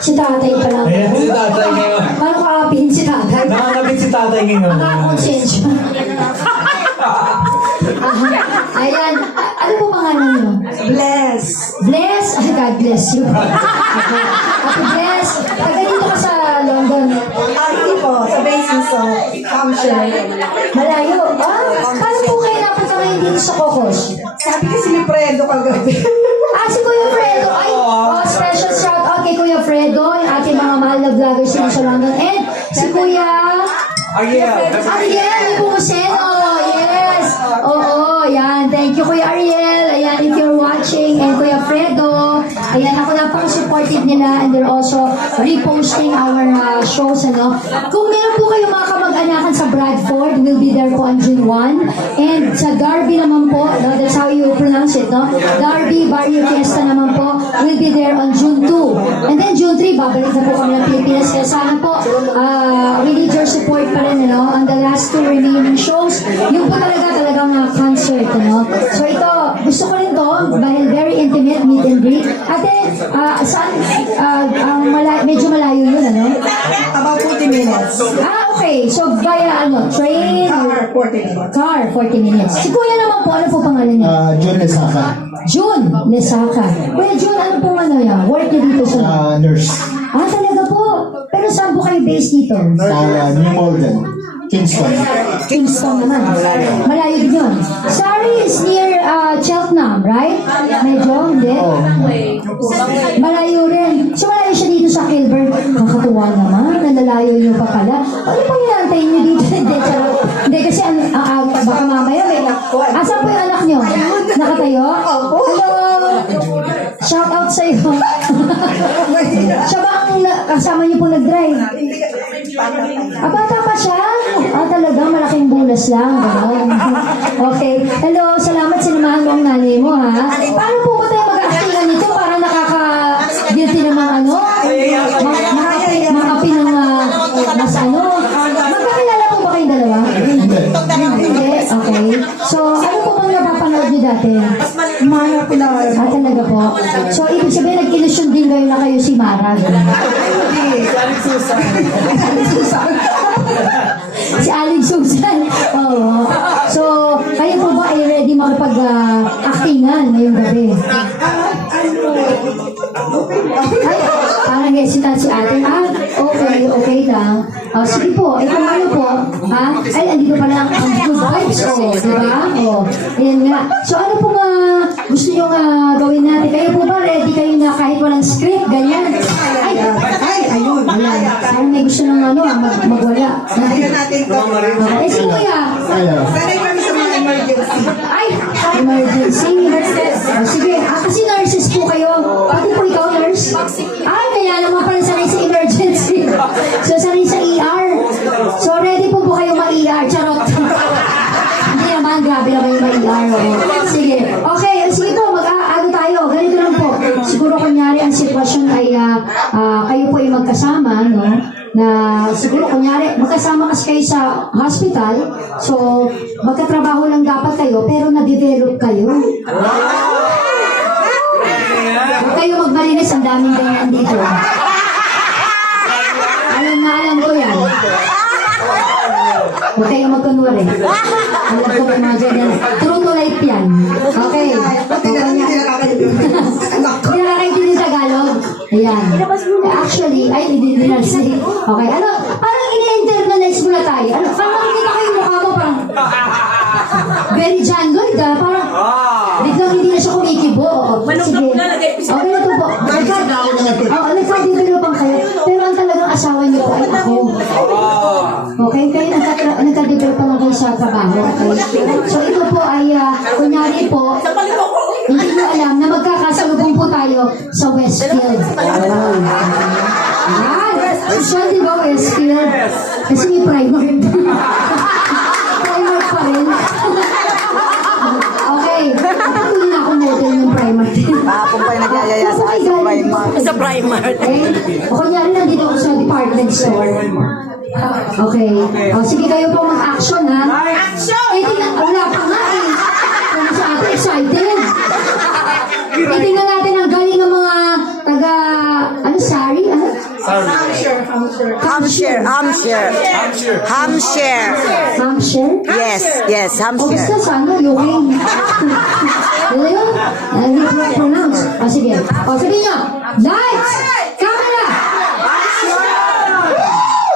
Si tatay pa lang. Ayan, si tatay ngayon. Paano kakapin si tatay? Nakakapit si tatay ngayon. Nakakonsensya. Ayan. Ano po pangalan niyo? Bless. Bless? Ay, God bless you. Ate Bless, taga dito ka sa London. Hindi po, sa basis of Hampshire. Malayo. Paano po kayo napunta ngayon dito sa Cocos? Sabi kasi ni Fredo kagabi. Si Kuya Fredo. Ay, special shout out kay Kuya Fredo, yung ating mga mahal na vloggers dito sa London. And si Kuya Ariel Pumuseno. Yes. Oo, yan. Thank you, Kuya Ariel. Ayan, if you're watching. And Kuya Fredo. Ayan, ako napaka-supportive nila. And they're also reposting our shows, ano. Kung meron po kayo mga kamag-anakan sa Bradford, we'll be there po on June 1. And sa Derby naman po, no, that's how you pronounce it, no? Derby Barrio Fiesta naman po, we'll be there on June 2. And then June 3, babalik na po kami ng Pilipinas. Kaya sana po, we need your support pa rin, ano, on the last two remaining shows. Yung po talagang concert, ano. So ito, gusto ko rin to, dahil very intimate meet and greet. Ate, medyo malayo yun, ano? About 40 minutes. Okay. So, via train? Car, 40 minutes. Car, 40 minutes. Si Kuya naman po, ano po pangalan niya? June Lesaka. June Lesaka. Kuya June, ano po work niya dito sa... Nurse. Talaga po. Pero saan po kayo based dito? Sa New Malden. Kingston. Kingston naman. Malayo din yun. Surrey is near Cheltenham, right? Medyo, hindi? Malayo rin. So, malayo siya dito sa Kilburn. Nakakatuwa naman. Nalalayo nyo pa pala. Ano po hinantayin nyo dito? Hindi, charot. Hindi, kasi baka mamaya may... Asan po yung anak nyo? Nakatayo? Hello! Shout out sa'yo. Siya ba ang kasama niyo po nag-drive? Bata pa siya? Talaga, malaking bulas lang. Okay. Hello, salamat, sinamahan mo ang nanay mo, ha? Paano po ba tayo mag-actingan nito para nakaka-guilty ng mga mga pinang mas magkakilala po ba kayong dalawa? Hindi? Okay. So, ano po bang napapanood niyo dati? Mga pinawal. Talaga po. So, ibig sabihin, nag-ilusyon din kayo na kayo si Mara. Si Aling Susan. Oo. So, kayo po ba ay ready makipag-actingan ngayong gabi? Ay, parang hesitant si ate. Okay lang. Sige po, kung ano po, ha? Ay, andito pala ang good vibes, diba? Ayan nga. So, ano po gusto nyo gawin natin? Kayo po ba ready kayo na kahit walang script, ganyan? Ayun. Parang may gusto ng magwala. Kaya natin ito. Si Kuya. Sanay kami sa mga emergency. Emergency. Sige, kasi nurses po kayo. Pati po ikaw, nurse? Kaya naman pala sanay sa emergency. So, sanay sa ER. So, ready po kayo ma-ER? Charot. Hindi naman, grabe naman yung ma-ER. Sige. Okay, sige po, mag-aano tayo. Ganito lang po. Siguro kunyari ang sitwasyon ay kayo po ay magkasama, no? Na siguro kunyari magkasama kasi kayo sa hospital, so magkatrabaho lang dapat kayo pero na-develop kayo. Huwag kayo magmalinis, ang daming ganyan dito. Alam ko yan. Huwag kayo magkunwari. Alam ko yung mga ganyan. True to life yan. Okay. Hindi Nakakaintindi Tagalog? Ayan. Actually, hindi na say. Okay, parang ini-internalize mo na tayo. Parang nakikita ko yung mukha mo, parang very John Lloyd, parang biglang hindi na siya kumikibo. Sige. Okay na to po. Nagka-developang kayo. Pero ang talagang asawa niyo po ay ako. Okay, kayo nagka-develop lang kayo sa trabaho. Okay? So ito po ay, kunyari po, hindi nyo alam na magkakasalubong po tayo sa Westfield. Siya, di ba, Westfield? Kasi may Primark. Primark pa rin. Okay. Hindi na ako model ng Primark. Kung pa'y nagyayaya sa Primark. Sa Primark. Okay? O kunyari nandito ako sa department store. Okay. Sige kayo po mag-action, ha? Action! Wala pa nga eh. Kung sa atin, excited. Titingnan natin ang galing ng mga taga, sari? Hampshire. Hampshire. Hampshire. Hampshire? Yes, yes, O basta Hampshire. sa ano, UK. Ano yun? Hindi ko pronounce. O sige. O sabihin nyo. Lights! Camera!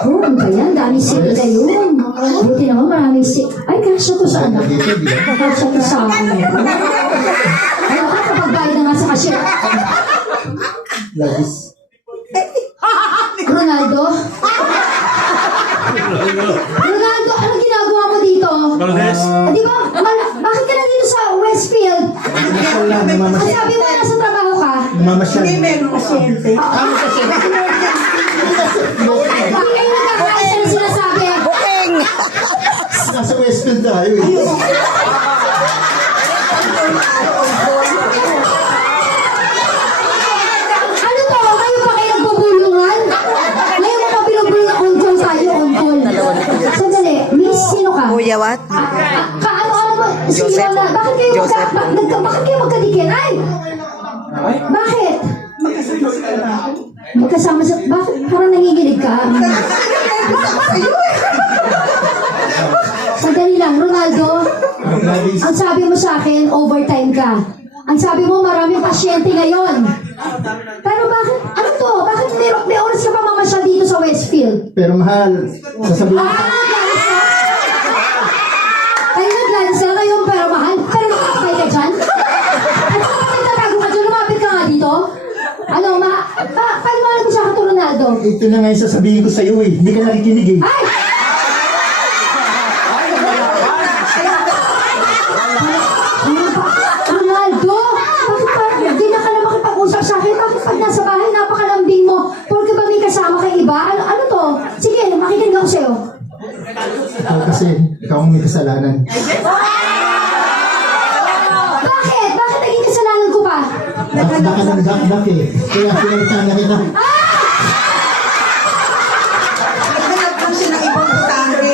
Oh, ano ba yan? Dami sila yun. Buti naman maraming ay, kasya to sa anak. Kasya to sa akin. Ay, nakakapagbayad na nga sa cashier. Lagis. Ronaldo? Ronaldo, anong ginagawa mo dito? Di ba, bakit ka nandito sa Westfield? Namasyal lang, Ang namamasyal. sabi mo, nasa trabaho ka? Namamasyal. Hindi meron pasyente. Bakit kayo nagkakaisa na sinasabi? Booking! Nasa Westfield tayo eh. Ano to? Kayo pa kayo nagbubulungan? Ngayon mo pa binubulong na on-call tayo, on-call. Sandali, Miss, sino ka? Kuya, what? Ano mo? Si Joseph. Lola, bakit kayo Joseph. bakit kayo magkadikit? Ay! Bakit? Magkasama sa... Bakit? Parang nanginginig ka. Sandali lang, Ronaldo. Lagis. Ang sabi mo sa akin, overtime ka. Ang sabi mo, maraming pasyente ngayon. Pero bakit, ano to? Bakit may oras ka pa mamasyal dito sa Westfield? Pero mahal, sasabihin ko. Galis ka? Kayo naglalis ka ngayon, pero mahal. Pero nakakapay ka dyan? At saka bakit nagtatago ka dyan? Lumapit ka nga dito? Ano, paliwanag mo sa akin to, Ronaldo. Ito na nga yung sasabihin ko sa'yo eh. Hindi ka nakikinig eh. Ay! Ronaldo! Bakit pa? Hindi na ka na makipag-usap sa akin. Bakit pag nasa bahay, napakalambing mo? Porque ba may kasama kay iba? Ano to? Sige, makikinig ako sa'yo. Ikaw kasi, ikaw ang may kasalanan. Bakit? Bakit naging kasalanan ko pa? Dakdak ka ng dakdak eh. Kaya pinalitan na kita. Naghanap lang siya ng ibang putahe.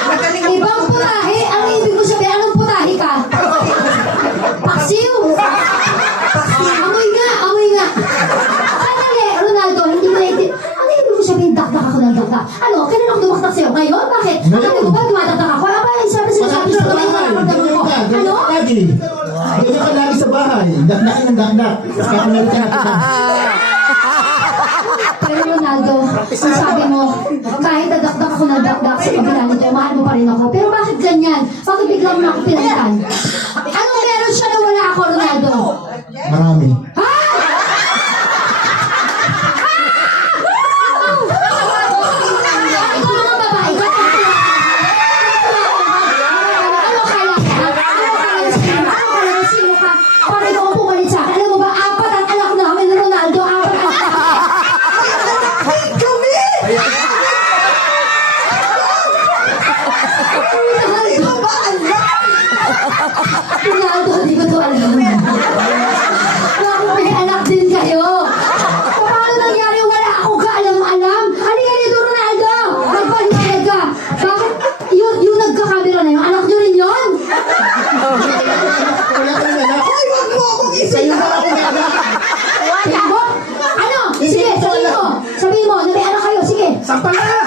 Magaling ang Ibang putahe? Ano ibig mo sabihin? Anong putahe ka? Paksiw! Amoy nga! Amoy nga! Sandali, Ronaldo, hindi mo naintindihan. Ano ibig mo sabihin? Dakdak ako ng dakdak. Ano? Kailan ako dumakdak sa'yo? Ngayon? Bakit? Akala ko ba dumadakdak ako? Aba, sabi sinasabi sa mga nararamdaman ko. Ano? Lagi. Ganyan ka lagi sa bahay. Dakdakin ng dakdak. Kaya pinalitan na kita. Pero Ronaldo, ang sabi mo, kahit nadakdak ako ng dakdak sa kabila nito, mahal mo pa rin ako. Pero bakit ganyan? Bakit bigla mo na ako pinalitan? Anong meron siya na wala ako, Ronaldo? Marami. Ha? Ikaw naman babae ka. Ano kala ka? Ano kala ka sino? Ano kala ka sino ka? Para ikaw ang pumalit sa akin. Alam mo ba, 4 ang anak namin, Ronaldo. 4 ang Ronaldo, hindi ko to alam. Ako may anak din kayo. Paano nangyari? Wala akong kaalam-alam. Halika dito, Ronaldo. Magpaliwanag ka. Bakit? Yung nagkakamera na yun, anak nyo rin yun? Wala ka na anak. Ay, wag mo akong Sa'yo na ako may anak. Tingnan mo? Ano? Sige, sabihin mo. Sabihin mo, na may anak kayo. Sige. Sampal na!